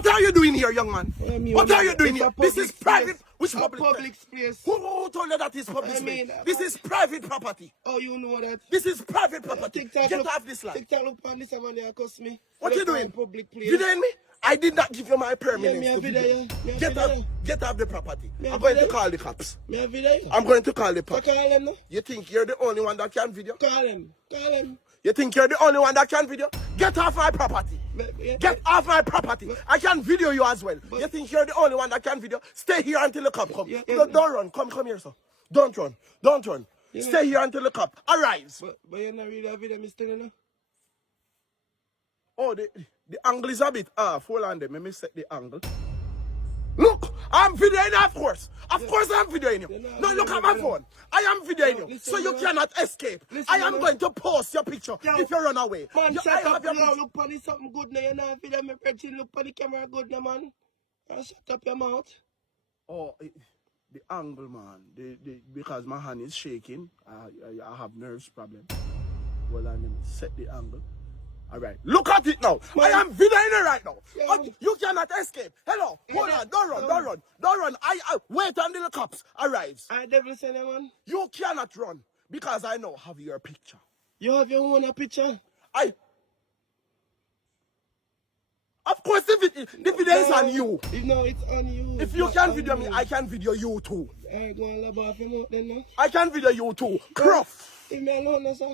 What are you doing here, young man? What are you doing here? This is private. Which public space? Who told you that is public space? This is private property. Oh, you know that? This is private property. TikTok Get off this land. TikTok look on this man there cuss me. What you doing? Public place. Videoing me? I did not give you my permit. Get off the property. I'm going to call the cops. I'm going to call the cops. Call them, no? You think you're the only one that can video? Call them. Call them. You think you're the only one that can video? Get off my property. Get off my property. I can video you as well. You think you're the only one that can video? Stay here until the cop comes. Don't run. Come here, sir. Don't run. Don't run. Stay here until the cop arrives. But you're not really a video, Mr. No? Oh, the angle is a bit off. Hold on there. Let me set the angle. Look, I'm videoing, of course. Of course I'm videoing you. No, look at my phone. I am videoing you. So you cannot escape. I am going to post your picture if you run away. Man, shut up, yo. Look for this something good now. You're not video me, Virgin. Look for the camera good now, man. Shut up your mouth. Oh, the angle, man. Because my hand is shaking. I have nerves problem. Well, let me set the angle. All right. Look at it now. Man. I am videoing it right now. You cannot escape. Hello. Hold on. Don't run. Don't run. Don't run. I wait until the cops arrives. I never send them, man. You cannot run because I know have your picture. You have your own picture? Of course, the video is on you. No, it's on you. If you can video me, I can video you too. I go and love off him out then, no? I can video you too. Croft. Leave me alone, sir.